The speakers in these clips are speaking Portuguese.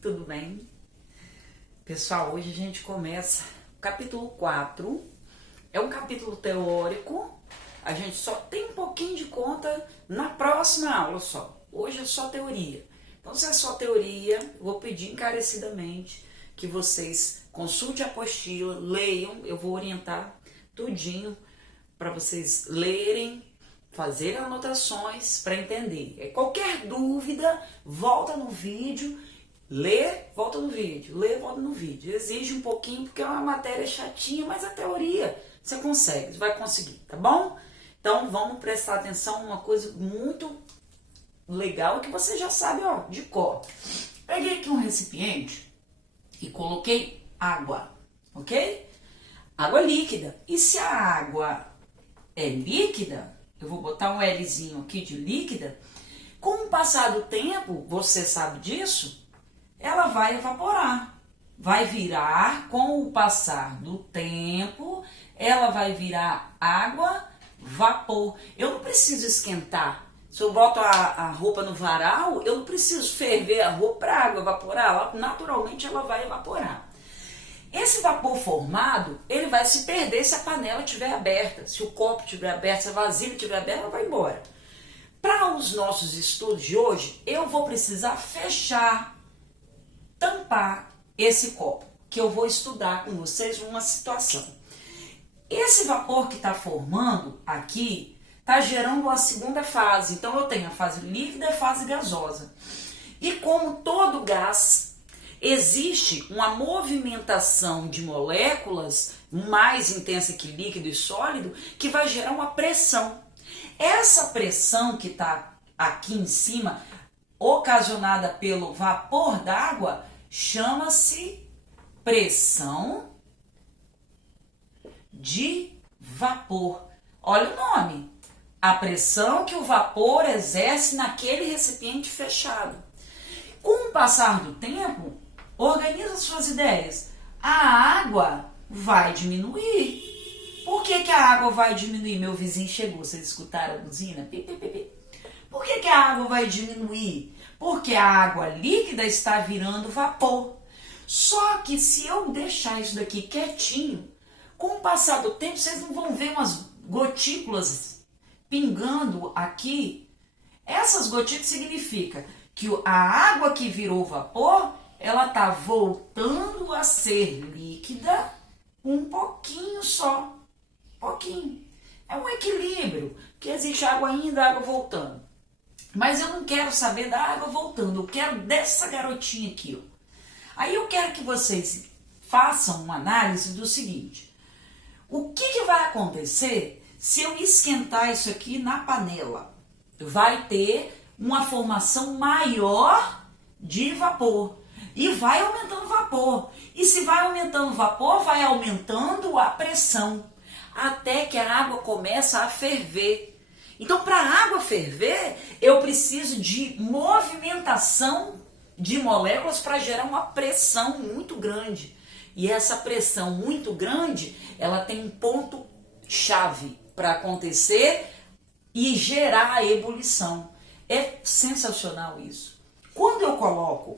Tudo bem? Pessoal, hoje a gente começa o capítulo 4. É um capítulo teórico. A gente só tem um pouquinho de conta na próxima aula só. Hoje é só teoria. Então, se é só teoria, eu vou pedir encarecidamente que vocês consultem a apostila, leiam. Eu vou orientar tudinho para vocês lerem, fazer anotações para entender. Qualquer dúvida, volta no vídeo, lê, volta no vídeo, lê, volta no vídeo. Exige um pouquinho porque é uma matéria chatinha, mas a teoria você consegue, você vai conseguir, tá bom? Então vamos prestar atenção numa coisa muito legal que você já sabe, ó, de cor. Peguei aqui um recipiente e coloquei água, ok? Água líquida. E se a água é líquida, eu vou botar um Lzinho aqui de líquida, com o passar do tempo, você sabe disso, ela vai evaporar. Vai virar, com o passar do tempo, ela vai virar água, vapor. Eu não preciso esquentar. Se eu boto a roupa no varal, eu não preciso ferver a roupa para a água evaporar. Naturalmente ela vai evaporar. Esse vapor formado, ele vai se perder se a panela estiver aberta, se o copo estiver aberto, se a vasilha estiver aberta, ela vai embora. Para os nossos estudos de hoje, eu vou precisar fechar, tampar esse copo, que eu vou estudar com vocês uma situação. Esse vapor que está formando aqui, está gerando a segunda fase. Então eu tenho a fase líquida e a fase gasosa. E como todo gás, existe uma movimentação de moléculas mais intensa que líquido e sólido que vai gerar uma pressão. Essa pressão que está aqui em cima, ocasionada pelo vapor d'água, chama-se pressão de vapor. Olha o nome. A pressão que o vapor exerce naquele recipiente fechado. Com o passar do tempo, organiza suas ideias. A água vai diminuir. Por que a água vai diminuir? Meu vizinho chegou, vocês escutaram a buzina? Por que a água vai diminuir? Porque a água líquida está virando vapor. Só que se eu deixar isso daqui quietinho, com o passar do tempo, vocês não vão ver umas gotículas pingando aqui. Essas gotículas significam que a água que virou vapor, ela está voltando a ser líquida um pouquinho só. Pouquinho. É um equilíbrio, que existe água indo, água voltando. Mas eu não quero saber da água voltando, eu quero dessa garotinha aqui, ó. Aí eu quero que vocês façam uma análise do seguinte. O que vai acontecer se eu esquentar isso aqui na panela? Vai ter uma formação maior de vapor. E vai aumentando o vapor. E se vai aumentando o vapor, vai aumentando a pressão. Até que a água começa a ferver. Então, para a água ferver, eu preciso de movimentação de moléculas para gerar uma pressão muito grande. E essa pressão muito grande, ela tem um ponto-chave para acontecer e gerar a ebulição. É sensacional isso. Quando eu coloco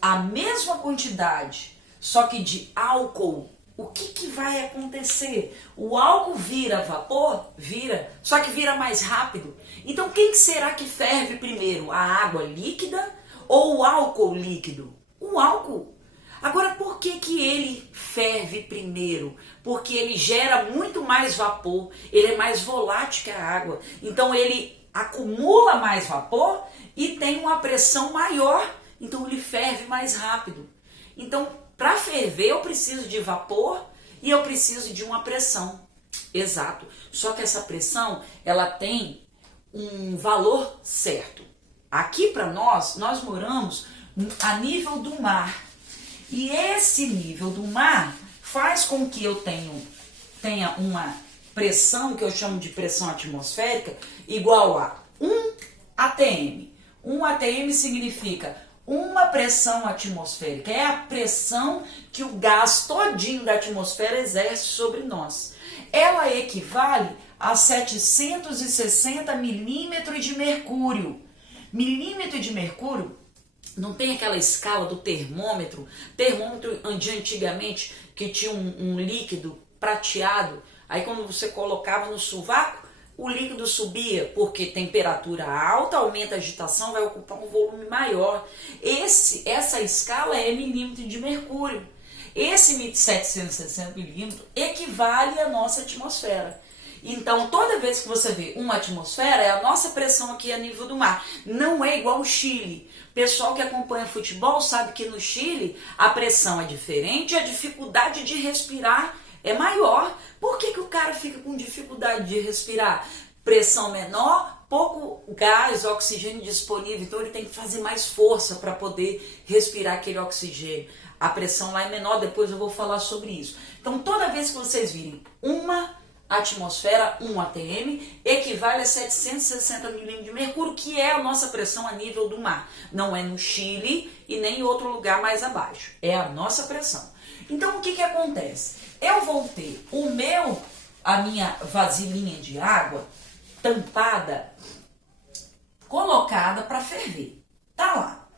a mesma quantidade, só que de álcool, o que vai acontecer? O álcool vira vapor? Vira, só que vira mais rápido. Então quem será que ferve primeiro? A água líquida ou o álcool líquido? O álcool. Agora, por que ele ferve primeiro? Porque ele gera muito mais vapor, ele é mais volátil que a água. Então ele acumula mais vapor e tem uma pressão maior, então ele ferve mais rápido. Então, para ferver eu preciso de vapor e eu preciso de uma pressão. Exato. Só que essa pressão, ela tem um valor certo. Aqui para nós moramos a nível do mar. E esse nível do mar faz com que eu tenha uma pressão, que eu chamo de pressão atmosférica, igual a 1 atm. 1 atm significa uma pressão atmosférica. É a pressão que o gás todinho da atmosfera exerce sobre nós. Ela equivale a 760 milímetros de mercúrio. Milímetro de mercúrio Não tem aquela escala do termômetro de antigamente que tinha um líquido prateado, aí quando você colocava no sovaco, o líquido subia, porque temperatura alta aumenta a agitação, vai ocupar um volume maior. Essa escala é milímetro de mercúrio. Esse 760 milímetros equivale à nossa atmosfera. Então, toda vez que você vê uma atmosfera, é a nossa pressão aqui a nível do mar. Não é igual ao Chile. Pessoal que acompanha futebol sabe que no Chile a pressão é diferente e a dificuldade de respirar é maior. Por que o cara fica com dificuldade de respirar? Pressão menor, pouco gás, oxigênio disponível, então ele tem que fazer mais força para poder respirar aquele oxigênio. A pressão lá é menor, depois eu vou falar sobre isso. Então, toda vez que vocês virem uma atmosfera, 1 atm, equivale a 760 milímetros de mercúrio, que é a nossa pressão a nível do mar. Não é no Chile e nem em outro lugar mais abaixo. É a nossa pressão. Então, o que acontece? Eu vou ter a minha vasilhinha de água tampada, colocada para ferver. Tá lá.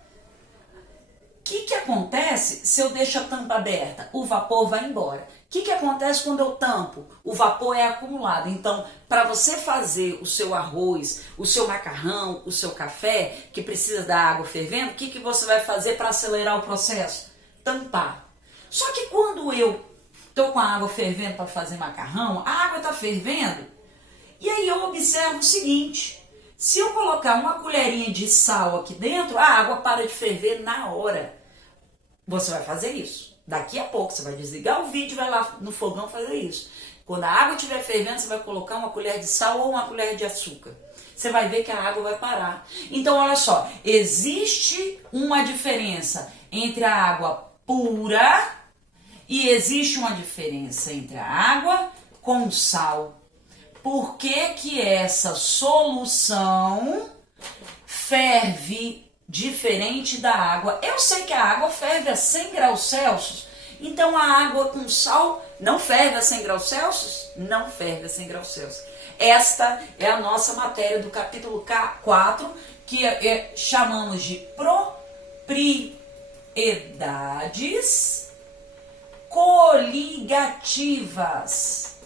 O que acontece se eu deixo a tampa aberta? O vapor vai embora. O que acontece quando eu tampo? O vapor é acumulado. Então, para você fazer o seu arroz, o seu macarrão, o seu café, que precisa da água fervendo, o que você vai fazer para acelerar o processo? Tampar. Só que quando eu estou com a água fervendo para fazer macarrão, a água está fervendo, e aí eu observo o seguinte: se eu colocar uma colherinha de sal aqui dentro, a água para de ferver na hora. Você vai fazer isso. Daqui a pouco você vai desligar o vídeo e vai lá no fogão fazer isso. Quando a água estiver fervendo, você vai colocar uma colher de sal ou uma colher de açúcar. Você vai ver que a água vai parar. Então, olha só, existe uma diferença entre a água pura e existe uma diferença entre a água com sal. Por que essa solução ferve diferente da água? Eu sei que a água ferve a 100 graus Celsius, então a água com sal não ferve a 100 graus Celsius? Não ferve a 100 graus Celsius. Esta é a nossa matéria do capítulo 4, que chamamos de propriedades coligativas.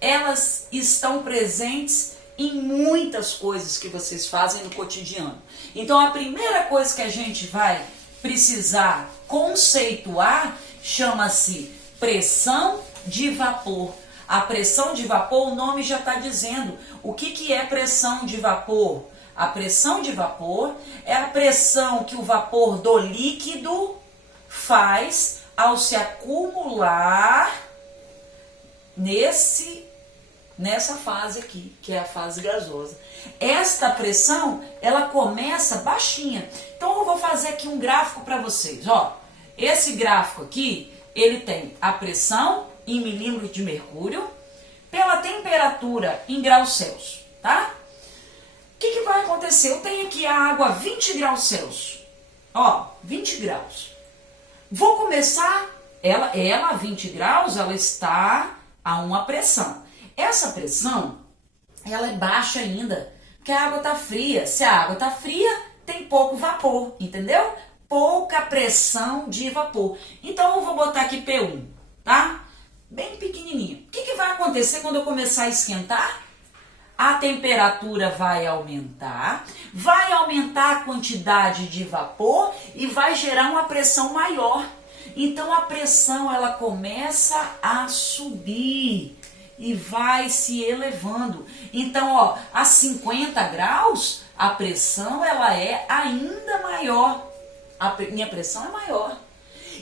Elas estão presentes em muitas coisas que vocês fazem no cotidiano. Então, a primeira coisa que a gente vai precisar conceituar chama-se pressão de vapor. A pressão de vapor, o nome já está dizendo. O que é pressão de vapor? A pressão de vapor é a pressão que o vapor do líquido faz ao se acumular nessa fase aqui, que é a fase gasosa. Esta pressão, ela começa baixinha. Então eu vou fazer aqui um gráfico para vocês. Ó, esse gráfico aqui, ele tem a pressão em milímetros de mercúrio pela temperatura em graus Celsius, tá? O que vai acontecer? Eu tenho aqui a água a 20 graus Celsius. Ó, 20 graus. Vou começar, ela a 20 graus, ela está a uma pressão. Essa pressão, ela é baixa ainda, porque a água está fria. Se a água está fria, tem pouco vapor, entendeu? Pouca pressão de vapor. Então, eu vou botar aqui P1, tá? Bem pequenininho. O que vai acontecer quando eu começar a esquentar? A temperatura vai aumentar a quantidade de vapor e vai gerar uma pressão maior. Então, a pressão, ela começa a subir e vai se elevando. Então, ó, a 50 graus, a pressão ela é ainda maior. Minha pressão é maior.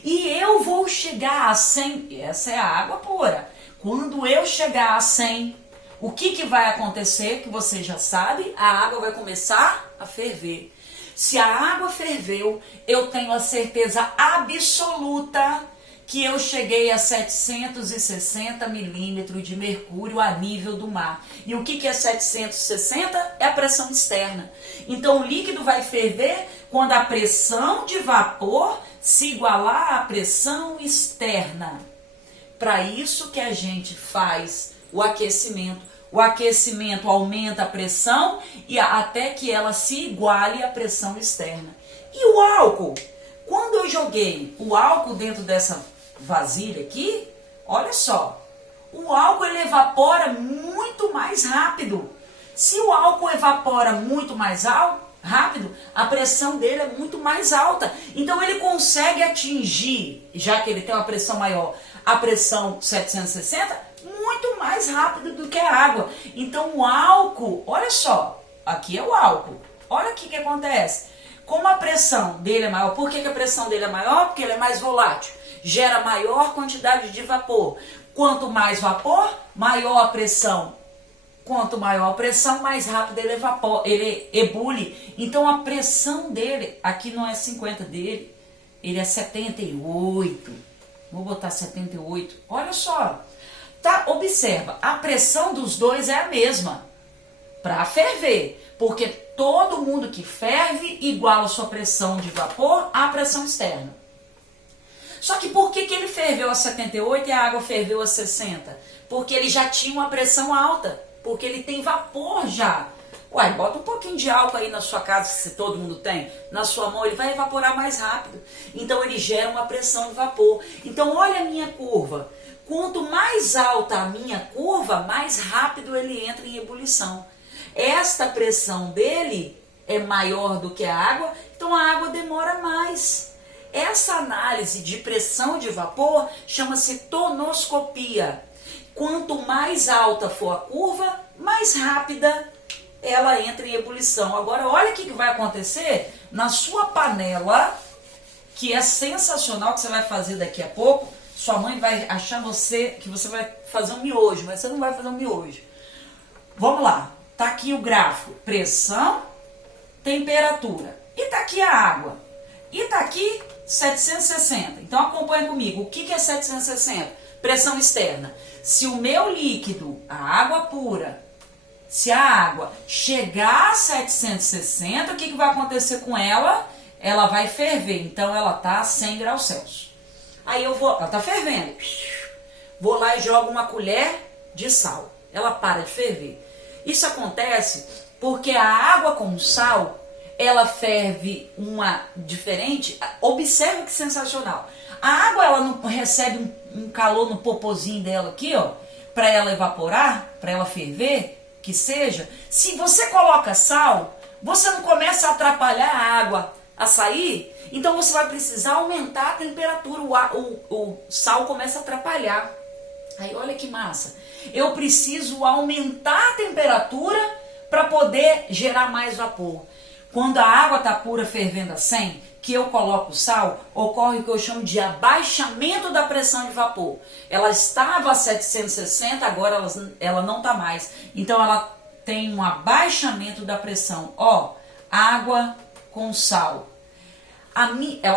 E eu vou chegar a 100, essa é a água pura. Quando eu chegar a 100, o que vai acontecer? Que você já sabe, a água vai começar a ferver. Se a água ferveu, eu tenho a certeza absoluta que eu cheguei a 760 milímetros de mercúrio a nível do mar. E o que é 760? É a pressão externa. Então, o líquido vai ferver quando a pressão de vapor se igualar à pressão externa. Para isso que a gente faz o aquecimento. o aquecimento aumenta a pressão e até que ela se iguale à pressão externa. E o álcool? Quando eu joguei o álcool dentro dessa vasilha aqui, olha só, o álcool ele evapora muito mais rápido. Se o álcool evapora muito mais rápido, a pressão dele é muito mais alta. Então ele consegue atingir, já que ele tem uma pressão maior, a pressão 760, muito mais rápido do que a água. Então o álcool, olha só, aqui é o álcool. Olha aqui o que acontece. Como a pressão dele é maior, por que a pressão dele é maior? Porque ele é mais volátil, gera maior quantidade de vapor. Quanto mais vapor, maior a pressão. Quanto maior a pressão, mais rápido ele evapora, ele ebule. Então a pressão dele, aqui não é 50 dele, ele é 78. Vou botar 78. Olha só. Tá, observa, a pressão dos dois é a mesma para ferver, porque todo mundo que ferve iguala a sua pressão de vapor à pressão externa. Só que por que ele ferveu a 78 e a água ferveu a 60? Porque ele já tinha uma pressão alta, porque ele tem vapor já. Uai, bota um pouquinho de álcool aí na sua casa, se todo mundo tem, na sua mão, ele vai evaporar mais rápido. Então ele gera uma pressão de vapor. Então olha a minha curva. Quanto mais alta a minha curva, mais rápido ele entra em ebulição. Esta pressão dele é maior do que a água, então a água demora mais. Essa análise de pressão de vapor chama-se tonoscopia. Quanto mais alta for a curva, mais rápida ela entra em ebulição. Agora, olha o que vai acontecer na sua panela, que é sensacional, que você vai fazer daqui a pouco. Sua mãe vai achar que você vai fazer um miojo, mas você não vai fazer um miojo. Vamos lá. Tá aqui o gráfico. Pressão, temperatura. E tá aqui a água. E tá aqui 760. Então acompanha comigo. O que é 760? Pressão externa. Se o meu líquido, a água pura, se a água chegar a 760, o que vai acontecer com ela? Ela vai ferver. Então ela tá a 100 graus Celsius. Aí ela tá fervendo. Vou lá e jogo uma colher de sal. Ela para de ferver. Isso acontece porque a água com sal, ela ferve uma diferente. Observa que sensacional. A água, ela não recebe um calor no popozinho dela aqui, ó, para ela evaporar, para ela ferver, que seja. Se você coloca sal, você não começa a atrapalhar a água a sair, então você vai precisar aumentar a temperatura. O sal começa a atrapalhar. Aí olha que massa. Eu preciso aumentar a temperatura para poder gerar mais vapor. Quando a água está pura fervendo a 100, que eu coloco sal, ocorre o que eu chamo de abaixamento da pressão de vapor. Ela estava a 760, agora ela não está mais. Então ela tem um abaixamento da pressão. Ó, água com sal.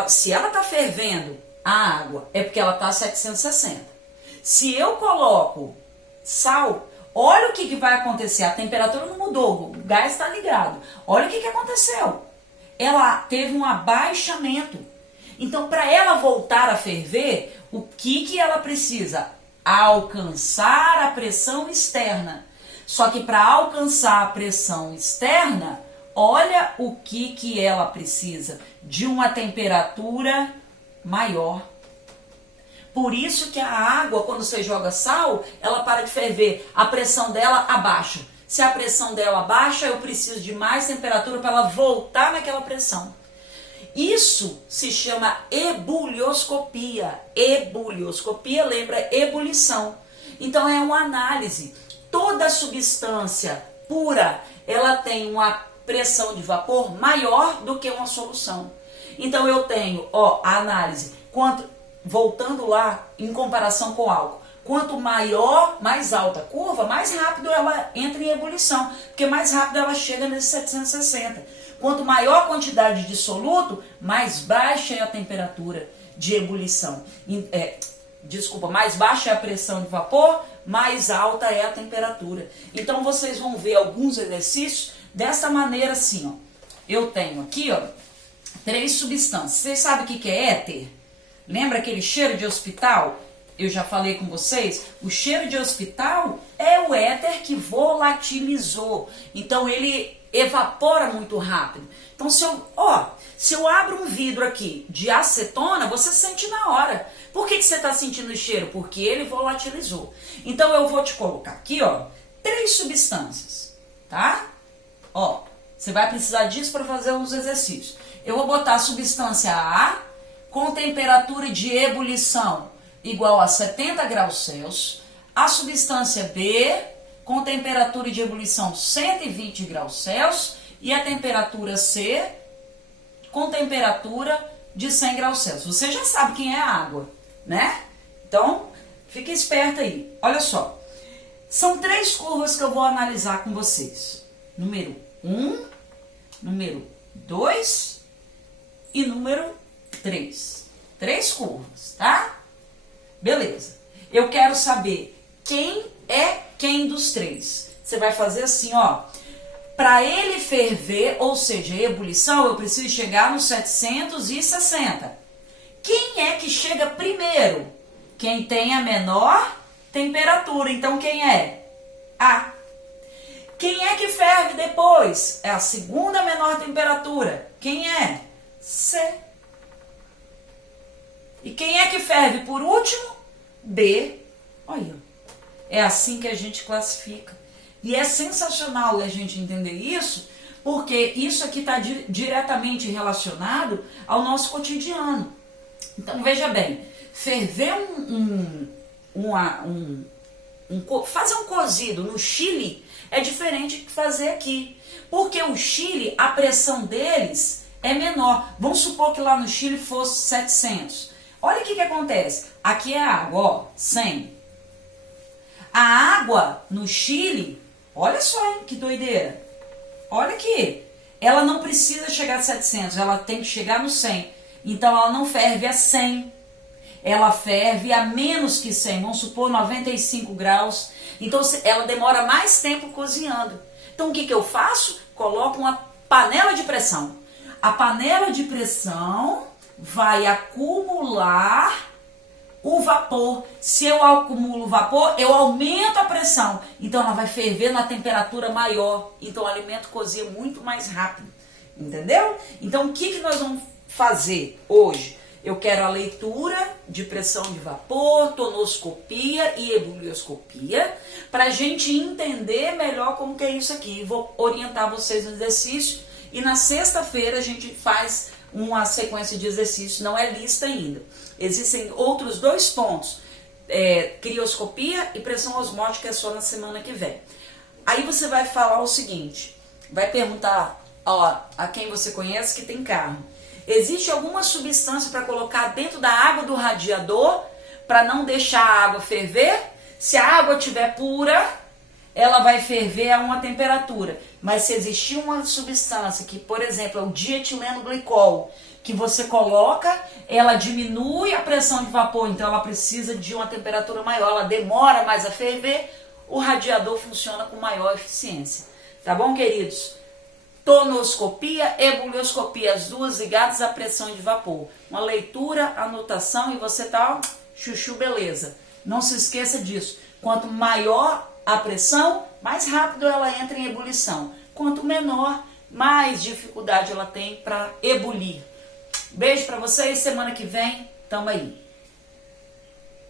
Se ela está fervendo a água, é porque ela está a 760. Se eu coloco sal, olha o que vai acontecer. A temperatura não mudou, o gás está ligado. Olha o que aconteceu. Ela teve um abaixamento. Então, para ela voltar a ferver, o que ela precisa? Alcançar a pressão externa. Só que para alcançar a pressão externa, olha o que ela precisa. De uma temperatura maior. Por isso que a água, quando você joga sal, ela para de ferver. A pressão dela abaixa. Se a pressão dela baixa, eu preciso de mais temperatura para ela voltar naquela pressão. Isso se chama ebulioscopia. Ebulioscopia lembra ebulição. Então é uma análise. Toda substância pura, ela tem uma pressão de vapor maior do que uma solução. Então eu tenho, a análise. Voltando lá, em comparação com o álcool. Quanto maior, mais alta a curva, mais rápido ela entra em ebulição, porque mais rápido ela chega nesse 760. Quanto maior a quantidade de soluto, mais baixa é a temperatura de ebulição. Mais baixa é a pressão de vapor, mais alta é a temperatura. Então vocês vão ver alguns exercícios dessa maneira assim, ó. Eu tenho aqui, ó, 3 substâncias. Vocês sabem o que é éter? Lembra aquele cheiro de hospital? eu já falei com vocês, o cheiro de hospital é o éter que volatilizou. Então ele evapora muito rápido. Então se eu abro um vidro aqui de acetona, você sente na hora. Por que você está sentindo o cheiro? Porque ele volatilizou. Então eu vou te colocar aqui, ó, 3 substâncias, tá? Ó, você vai precisar disso para fazer os exercícios. Eu vou botar a substância A com temperatura de ebulição igual a 70 graus Celsius, a substância B com temperatura de ebulição 120 graus Celsius e a temperatura C com temperatura de 100 graus Celsius. Você já sabe quem é a água, né? Então, fique esperto aí. Olha só, são 3 curvas que eu vou analisar com vocês. Número 1, número 2 e número 3. 3 curvas, tá? Beleza. Eu quero saber quem é quem dos 3. Você vai fazer assim, ó. Para ele ferver, ou seja, ebulição, eu preciso chegar nos 760. Quem é que chega primeiro? Quem tem a menor temperatura. Então, quem é? A. Quem é que ferve depois? É a segunda menor temperatura. Quem é? C. E quem é que ferve por último? B. Olha, é assim que a gente classifica. E é sensacional a gente entender isso, porque isso aqui está diretamente relacionado ao nosso cotidiano. Então, veja bem, ferver fazer um cozido no Chile é diferente de fazer aqui. Porque o Chile, a pressão deles é menor. Vamos supor que lá no Chile fosse 700. Olha o que acontece. Aqui é água, ó, 100. A água no Chile, olha só, hein, que doideira. Olha aqui. Ela não precisa chegar a 700, ela tem que chegar no 100. Então ela não ferve a 100. Ela ferve a menos que 100, vamos supor 95 graus. Então ela demora mais tempo cozinhando. Então o que eu faço? Coloco uma panela de pressão. A panela de pressão vai acumular o vapor. Se eu acumulo o vapor, eu aumento a pressão. Então ela vai ferver na temperatura maior. Então o alimento cozinha muito mais rápido. Entendeu? Então o que nós vamos fazer hoje? Eu quero a leitura de pressão de vapor, tonoscopia e ebulioscopia, para a gente entender melhor como que é isso aqui. Vou orientar vocês no exercício e na sexta-feira a gente faz uma sequência de exercícios, não é lista ainda. Existem outros 2 pontos, crioscopia e pressão osmótica, é só na semana que vem. Aí você vai falar o seguinte, vai perguntar a quem você conhece que tem carro. Existe alguma substância para colocar dentro da água do radiador para não deixar a água ferver? Se a água estiver pura, ela vai ferver a uma temperatura. Mas se existir uma substância que, por exemplo, é o dietileno glicol, que você coloca, ela diminui a pressão de vapor, então ela precisa de uma temperatura maior, ela demora mais a ferver, o radiador funciona com maior eficiência. Tá bom, queridos? Tonoscopia, ebulioscopia, as duas ligadas à pressão de vapor. Uma leitura, anotação e você tá, chuchu, beleza. Não se esqueça disso. Quanto maior a pressão, mais rápido ela entra em ebulição. Quanto menor, mais dificuldade ela tem para ebulir. Beijo para vocês, semana que vem, tamo aí.